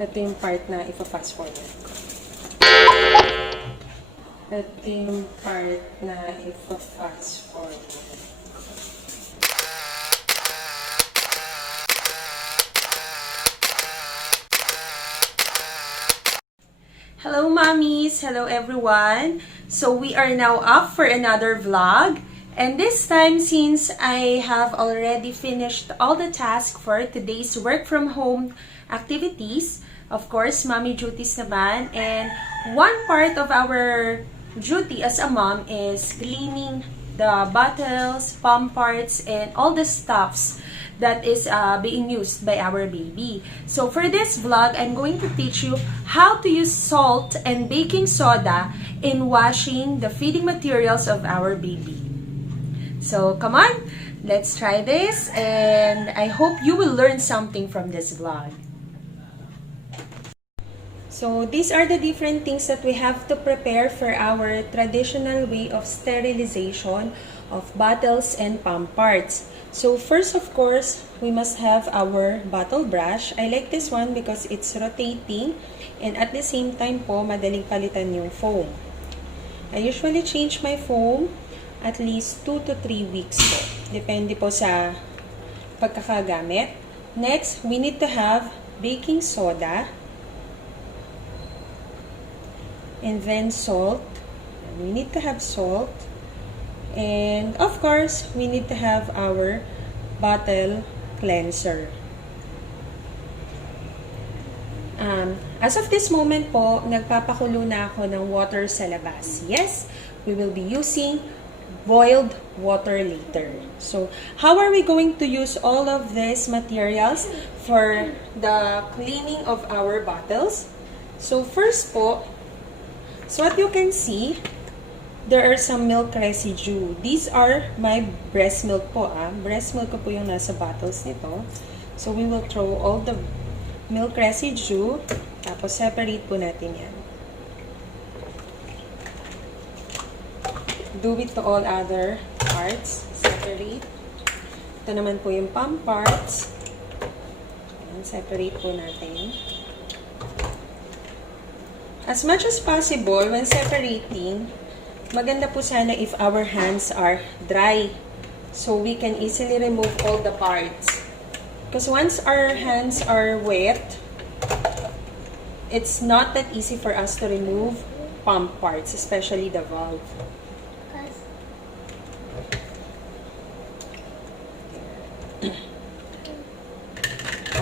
Ito yung part na ipa-fast forward ko. Ito yung part na ipa-fast forward. Hello mommies! Hello everyone! So we are now up for another vlog. And this time, since I have already finished all the tasks for today's work from home activities, of course, mommy duties naman. And one part of our duty as a mom is cleaning the bottles, pump parts, and all the stuffs that is being used by our baby. So for this vlog, I'm going to teach you how to use salt and baking soda in washing the feeding materials of our baby. So come on, let's try this, and I hope you will learn something from this vlog. So these are the different things that we have to prepare for our traditional way of sterilization of bottles and pump parts. So first, of course, we must have our bottle brush. I like this one because it's rotating and at the same time po, madaling palitan yung foam. I usually change my foam at least 2 to 3 weeks po. Depende po sa pagkakagamit. Next, we need to have baking soda. And then salt. We need to have salt. And of course, we need to have our bottle cleanser. As of this moment po, nagpapakulo na ako ng water sa labas. Yes, we will be using boiled water later. So, how are we going to use all of these materials for the cleaning of our bottles? So, first po, so what you can see, there are some milk residue. These are my breast milk po. Breast milk ko po yung nasa bottles nito. So, we will throw all the milk residue. Tapos, separate po natin yan. Do it to all other parts. Separate. Ito naman po yung pump parts. Ayan, separate po natin. As much as possible, when separating, maganda po sana if our hands are dry. So, we can easily remove all the parts. Because once our hands are wet, it's not that easy for us to remove pump parts, especially the valve.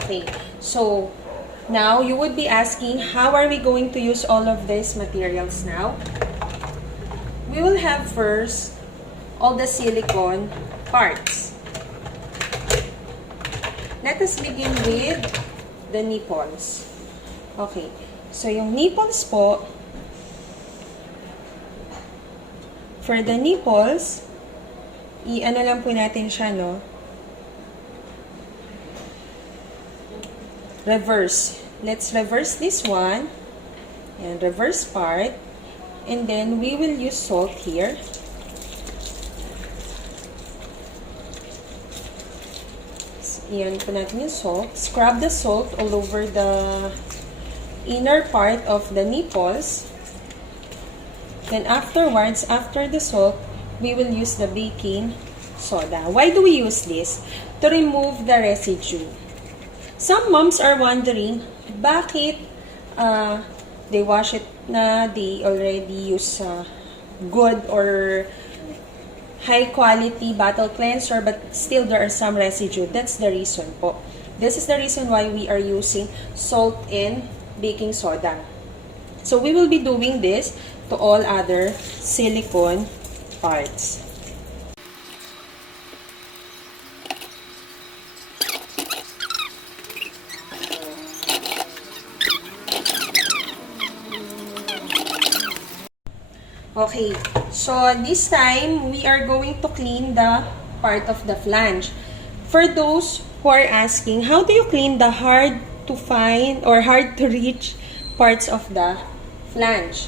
Okay, so now you would be asking, how are we going to use all of these materials now? We will have first all the silicone parts. Let us begin with the nipples. Okay, so yung nipples po, for the nipples, i-ano lang po natin siya, no? Reverse. Let's reverse this one. And reverse part. And then we will use salt here. Iyan po natin yung salt. Scrub the salt all over the inner part of the nipples. Then afterwards, after the salt, we will use the baking soda. Why do we use this? To remove the residue. Some moms are wondering, bakit they wash it na, they already use good or high quality bottle cleanser, but still there are some residue. That's the reason po. This is the reason why we are using salt and baking soda. So we will be doing this to all other silicone parts. Okay, so this time, we are going to clean the part of the flange. For those who are asking, how do you clean the hard to find or hard to reach parts of the flange?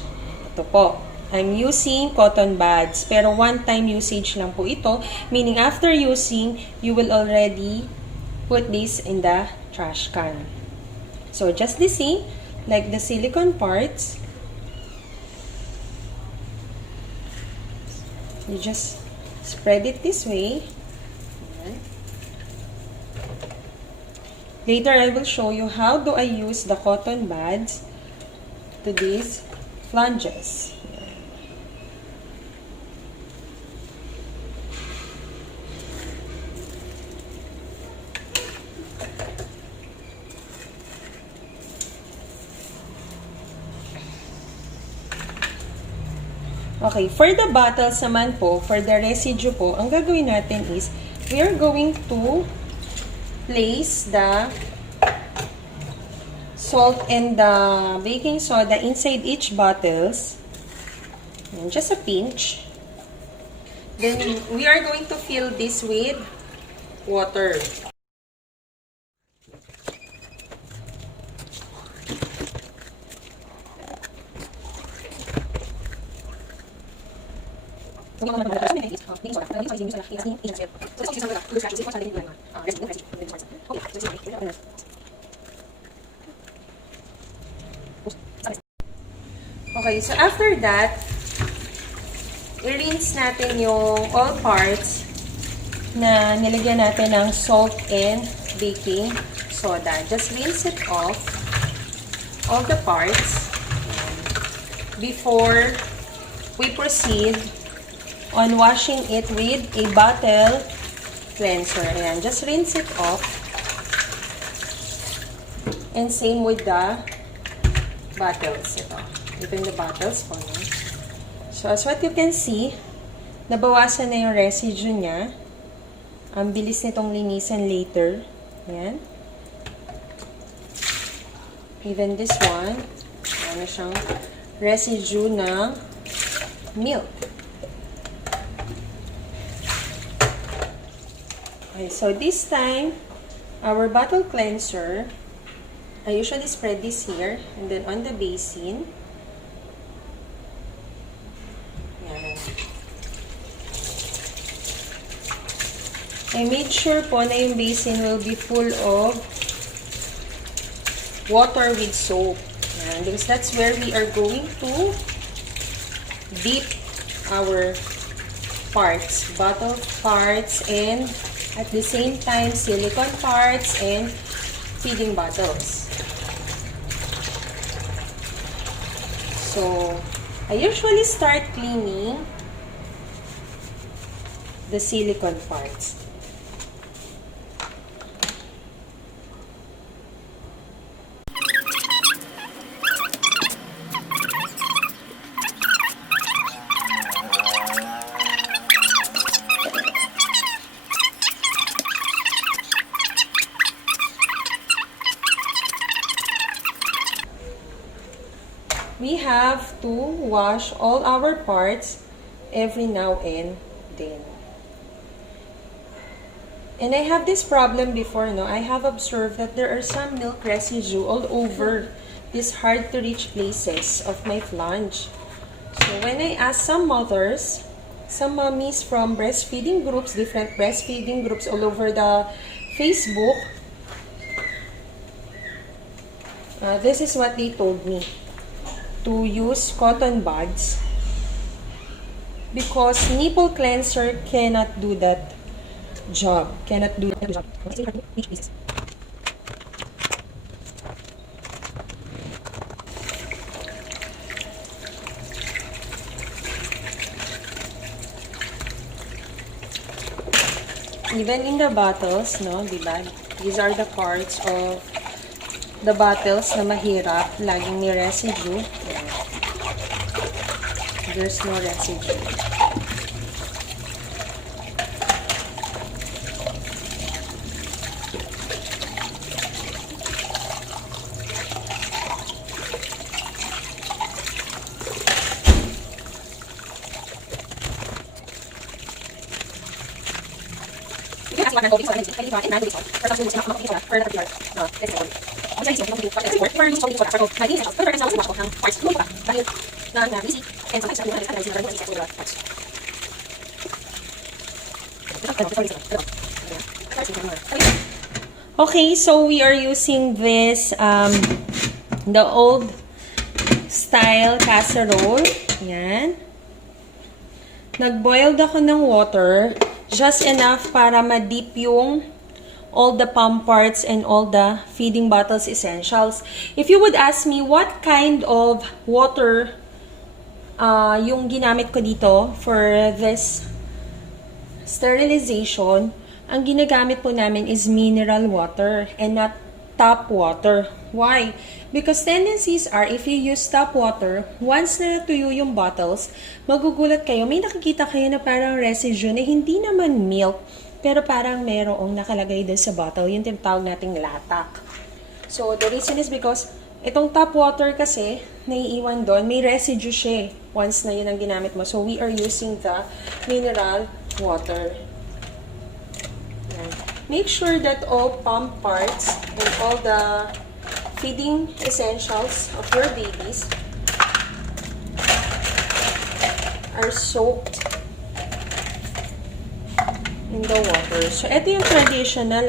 Ito po, I'm using cotton buds, pero one-time usage lang po ito, meaning after using, you will already put this in the trash can. So, just the same, like the silicone parts, you just spread it this way. Later, I will show you how do I use the cotton buds to these flanges. Okay, for the bottles naman po, for the residue po, ang gagawin natin is, we are going to place the salt and the baking soda inside each bottles. And just a pinch. Then, we are going to fill this with water. Okay, so after that, i-rinse natin yung all parts na nilagyan natin ng salt and baking soda. Just rinse it off, all the parts, before we proceed on washing it with a bottle cleanser. Ayan, just rinse it off. And same with the bottles. Ito yung the bottles po. No? So, as what you can see, nabawasan na yung residue niya. Ang bilis nitong linisan later. Ayan. Even this one, ano siyang residue ng milk. Okay, so this time, our bottle cleanser, I usually spread this here and then on the basin. Yan. I made sure po na yung basin will be full of water with soap. Yan, because that's where we are going to dip our parts, bottle parts, and at the same time, silicone parts and feeding bottles. So, I usually start cleaning the silicone parts. We have to wash all our parts every now and then. And I have this problem before, no? I have observed that there are some milk residue all over these hard-to-reach places of my flange. So when I ask some mothers, some mommies from breastfeeding groups, different breastfeeding groups all over the Facebook, this is what they told me. To use cotton buds because nipple cleanser cannot do that job. Even in the bottles, no, diba? These are the parts of the bottles na mahirap, laging may residue. There's no residue. Okay, so we are using this, the old style casserole. Yan. Nag-boiled ako ng water, just enough para ma-dip yung all the pump parts and all the feeding bottles essentials. If you would ask me what kind of water yung ginamit ko dito for this sterilization, ang ginagamit po namin is mineral water and not tap water. Why? Because tendencies are, if you use tap water, once na natuyo yung bottles, magugulat kayo, may nakikita kayo na parang residue na hindi naman milk, pero parang merong nakalagay doon sa bottle, yung tinatawag nating latak. So, the reason is because itong tap water kasi, naiiwan doon, may residue siya once na yun ang ginamit mo. So, we are using the mineral water. Make sure that all pump parts and all the feeding essentials of your babies are soaked in the water. So, ito yung traditional,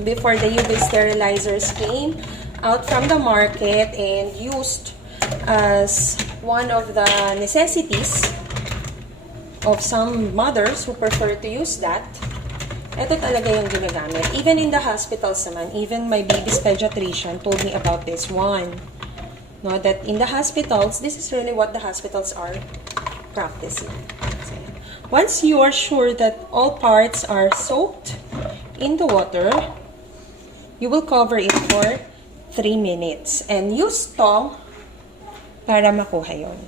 before the UV sterilizers came out from the market and used as one of the necessities of some mothers who prefer to use that. Ito talaga yung ginagamit. Even in the hospitals naman, even my baby's pediatrician told me about this one. No, that in the hospitals, this is really what the hospitals are practicing. So, once you are sure that all parts are soaked in the water, you will cover it for 3 minutes. And use tong para makuha yon.